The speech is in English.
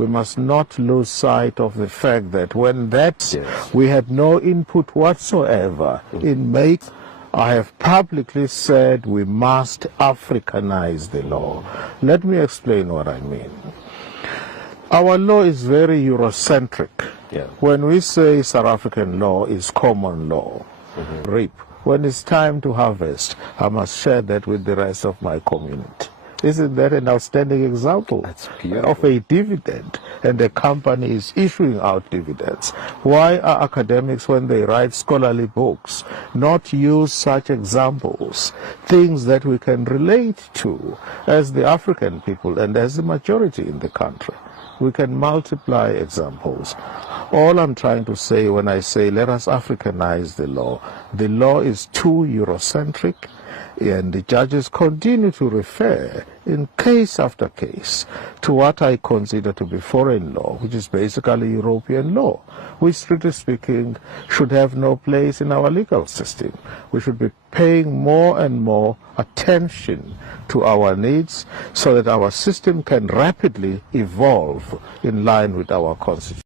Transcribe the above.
we must not lose sight of the fact that when we had no input whatsoever in making. I have publicly said we must Africanize the law. Let me explain what I mean. Our law is very Eurocentric. Yeah. When we say South African law is common law, reap. When it's time to harvest, I must share that with the rest of my community. Isn't that an outstanding example of a dividend? And the company is issuing out dividends. Why are academics, when they write scholarly books, not use such examples, things that we can relate to as the African people and as the majority in the country? We can multiply examples. All I'm trying to say when I say let us Africanize the law is too Eurocentric, and the judges continue to refer in case after case to what I consider to be foreign law, which is basically European law, which strictly speaking should have no place in our legal system. We should be paying more and more attention to our needs so that our system can rapidly evolve in line with our constitution.